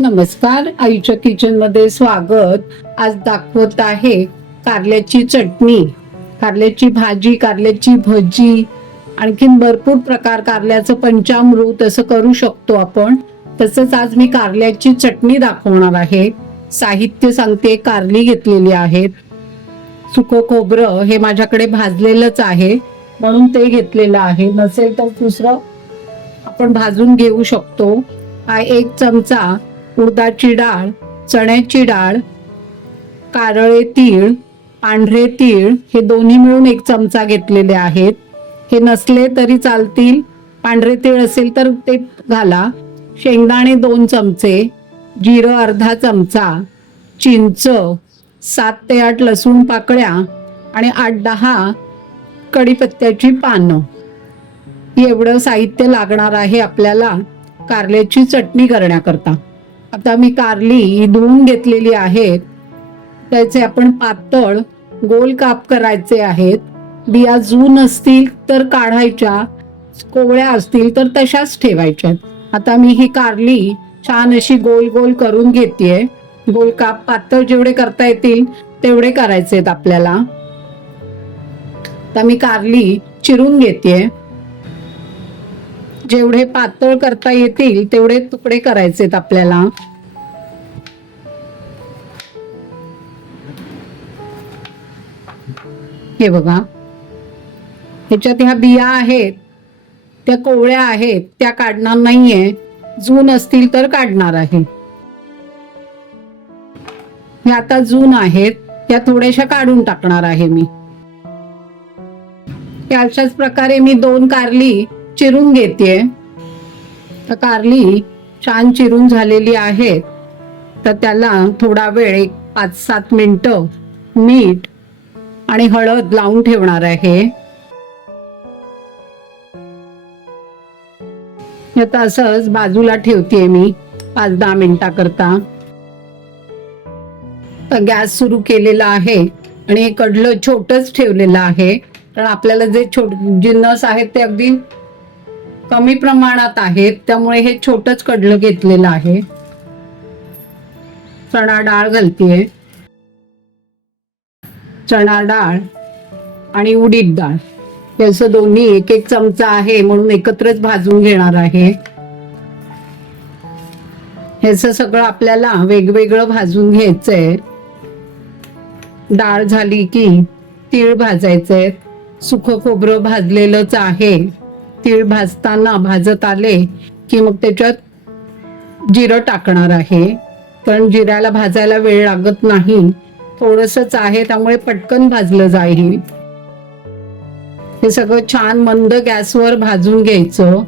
नमस्कार, आईच्या किचन मध्ये स्वागत. आज दाखवत आहे कारल्याची चटणी, कारल्याची भाजी, कारल्याची भजी, आणखीन भरपूर प्रकार कारल्याचं पंचामृत असं करू शकतो आपण. तसंच आज मी कारल्याची चटणी दाखवणार आहे. साहित्य सांगते. कारली घेतलेली आहेत, सुकं खोबरं हे माझ्याकडे भाजलेलंच आहे म्हणून ते घेतलेलं आहे. नसेल तर दुसरं आपण भाजून घेऊ शकतो. हा 1 चमचा उडदाची डाळ, चण्याची डाळ, कारळे तीळ, पांढरे तीळ हे दोन्ही मिळून 1 चमचा घेतलेले आहेत. हे नसले तरी चालतील, पांढरे तीळ असेल तर ते घाला. शेंगदाणे 2 चमचे, जिरं अर्धा चमचा, चिंच, 7 ते 8 लसूण पाकळ्या आणि 8-10 कढीपत्त्याची पानं. एवढं साहित्य लागणार आहे आपल्याला कारल्याची चटणी करण्याकरता. आता मी कारली धुवून घेतलेली आहेत. त्याचे आपण पातळ गोल काप करायचे आहेत. बिया जून असतील तर काढायच्या, कोवळ्या असतील तर तशाच ठेवायच्या. आता मी ही कारली छान अशी गोल गोल करून घेतेय. गोल काप पातळ जेवढे करता येतील तेवढे करायचे आहेत आपल्याला. आता मी कारली चिरून घेतेय. जेवढे पातळ करता येतील तेवढे तुकडे करायचे आहेत आपल्याला. हे बघा, ह्याच्यात ह्या बिया आहेत त्या कोवळ्या आहेत, त्या काढणार नाहीये. जून असतील तर काढणार आहे. ह्या आता जून आहेत, त्या थोड्याशा काढून टाकणार आहे मी. अशाच प्रकारे मी 2 कारली चिरून घेतेय. तर कारली छान चिरून झालेली आहे. तर त्याला थोडा वेळ 5-7 मिनिटं मीठ आणि हळद लावून ठेवणार आहे. आता असंच बाजूला ठेवतेय मी 5-10 मिनिटाकरता. तर गॅस सुरू केलेला आहे आणि हे कडलं छोटंच ठेवलेलं आहे, कारण आपल्याला जे जिन्नस आहेत ते अगदी कमी प्रमाणात आहेत, त्यामुळे हे छोटंच कडलं घेतलेलं आहे. चणा डाळ घालतेय. चणा डाळ आणि उडीद डाळ याचं दोन्ही 1-1 चमचा आहे म्हणून एकत्रच भाजून घेणार आहे. ह्याचं सगळं आपल्याला वेगवेगळं भाजून घ्यायचंय. डाळ झाली की तीळ भाजायचे. सुकं खोबरं भाजलेलंच आहे. तीळ भाजताना भाजत आले की मग त्याच्यात जिरं टाकणार आहे, कारण जिऱ्याला भाजायला वेळ लागत नाही. थोडंसंच आहे त्यामुळे पटकन भाजलं जाईल. हे सगळं छान मंद गॅसवर भाजून घ्यायचं,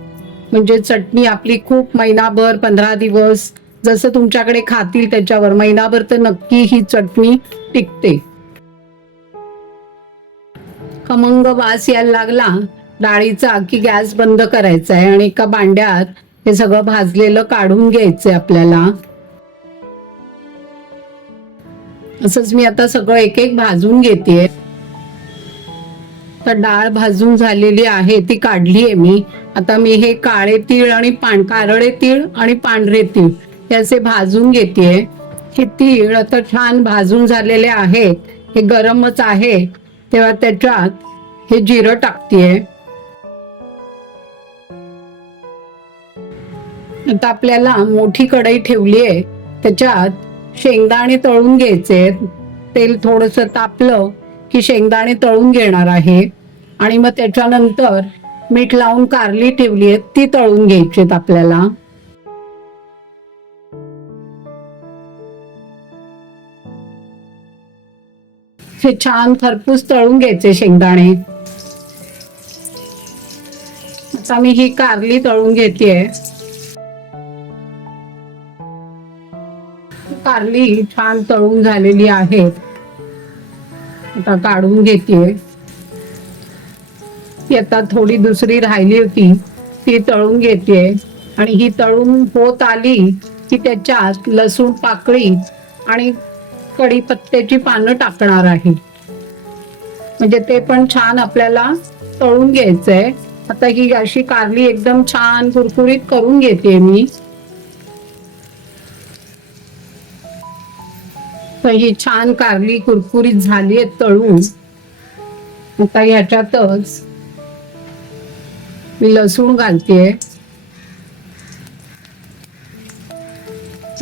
म्हणजे चटणी आपली खूप महिनाभर 15 दिवस जसं तुमच्याकडे खातील त्याच्यावर, महिनाभर तर नक्की ही चटणी टिकते. खमंग वास यायला लागला डाळीचा की गॅस बंद करायचा आहे आणि एका भांड्यात हे सगळं भाजलेलं काढून घ्यायचंय आपल्याला. असंच मी आता सगळं 1-1 भाजून घेतेय. तर डाळ भाजून झालेली आहे ती काढलीये मी. आता मी हे काळे तीळ आणि कारळे तीळ आणि पांढरे तीळ याचे भाजून घेतेय. हे तीळ आता छान भाजून झालेले आहेत. हे गरमच आहे तेव्हा त्याच्यात हे जिरं टाकतेय. आता आपल्याला मोठी कढई ठेवली आहे, त्याच्यात शेंगदाणे तळून घ्यायचे. तेल थोडंसं तापलं की शेंगदाणे तळून घेणार आहे आणि मग त्याच्यानंतर मीठ लावून कारली ठेवली आहे ती तळून घ्यायची आपल्याला. हे छान खरपूस तळून घ्यायचे शेंगदाणे. आता मी ही कारली तळून घेतेय. कारली छान तळून झालेली आहे. आता काढून घेतेय. ती आता थोडी दुसरी राहिली होती ती तळून घेतेय आणि ही तळून होत आली की त्याच्यात लसूण पाकळी आणि कढीपत्त्याची पानं टाकणार आहे, म्हणजे ते पण छान आपल्याला तळून घ्यायचंय. आता ही अशी कारली एकदम छान कुरकुरीत करून घेते मी. तर ही छान कारली कुरकुरीत झाली आहे तळून. आता ह्याच्यातच मी लसूण घालतेय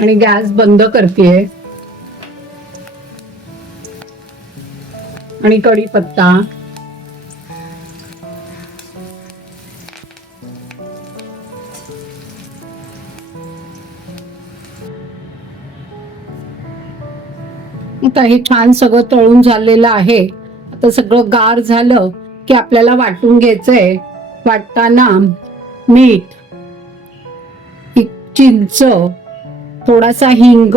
आणि गॅस बंद करतेय आणि कढीपत्ता, आता हे छान सगळं तळून झालेलं आहे. आता सगळं गार झालं की आपल्याला वाटून घ्यायचंय. वाटताना मीठ, चिंच, थोडासा हिंग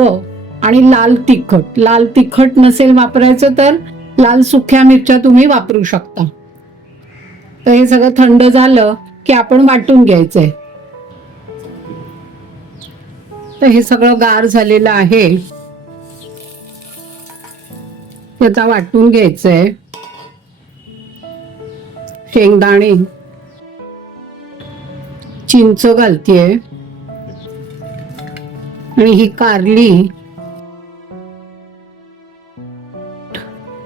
आणि लाल तिखट. लाल तिखट नसेल वापरायचं तर लाल सुक्या मिरच्या तुम्ही वापरू शकता. तर हे सगळं थंड झालं की आपण वाटून घ्यायचंय. तर हे सगळं गार झालेलं आहे, ते आता वाटून घ्यायचंय. शेंगदाणे, चिंच घालतीये आणि ही कारली.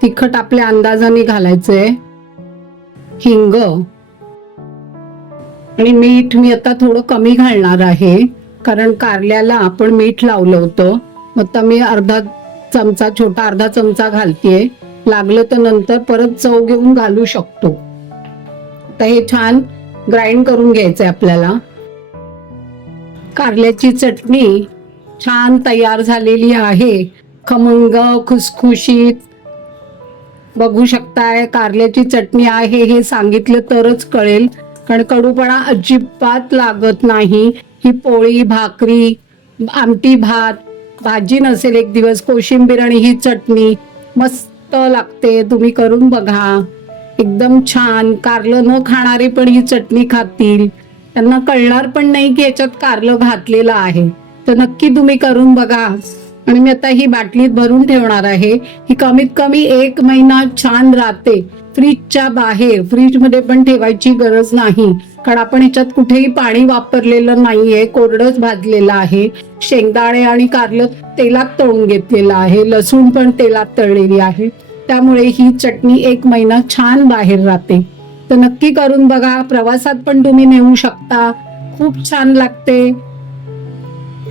तिखट आपल्या अंदाजाने घालायचंय. हिंग आणि मीठ मी आता थोडं कमी घालणार आहे, कारण कारल्याला आपण मीठ लावलं होतं. आता मी छोटा अर्धा चमचा घालतीये. लागलं तर नंतर परत चव घेऊन घालू शकतो. आता हे छान ग्राइंड करून घ्यायचंय आपल्याला. कारल्याची चटणी छान तयार झालेली आहे, खमंग खुसखुशीत. बघू शकताय कारल्याची चटणी आहे हे सांगितलं तरच कळेल, कारण कडूपणा अजिबात लागत नाही. ही पोळी, भाकरी, आमटी, भात, भाजी नसेल एक दिवस, कोशिंबीर आणि ही चटणी मस्त लागते. तुम्ही करून बघा, एकदम छान. कारलं न खाणारे पण ही चटणी खातील, त्यांना कळणार पण नाही की याच्यात कारलं घातलेलं आहे. तर नक्की तुम्ही करून बघा. आणि मी आता ही बाटलीत भरून ठेवणार आहे. ही कमीत कमी 1 महिना छान राहते. फ्रीजच्या बाहेर, फ्रीज मध्ये पण ठेवायची गरज नाही, कारण आपण ह्याच्यात कुठेही पाणी वापरलेलं नाहीये, कोरडंच भाजलेलं आहे. शेंगदाणे आणि कारलं तेलात तळून घेतलेलं आहे, लसूण पण तेलात तळलेली आहे. त्यामुळे ही चटणी 1 महिना छान बाहेर राहते. तर नक्की करून बघा. प्रवासात पण तुम्ही नेऊ शकता, खूप छान लागते.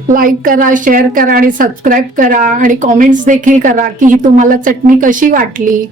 लाईक करा, शेअर करा आणि सबस्क्राईब करा आणि कॉमेंट्स देखील करा की ही तुम्हाला चटणी कशी वाटली.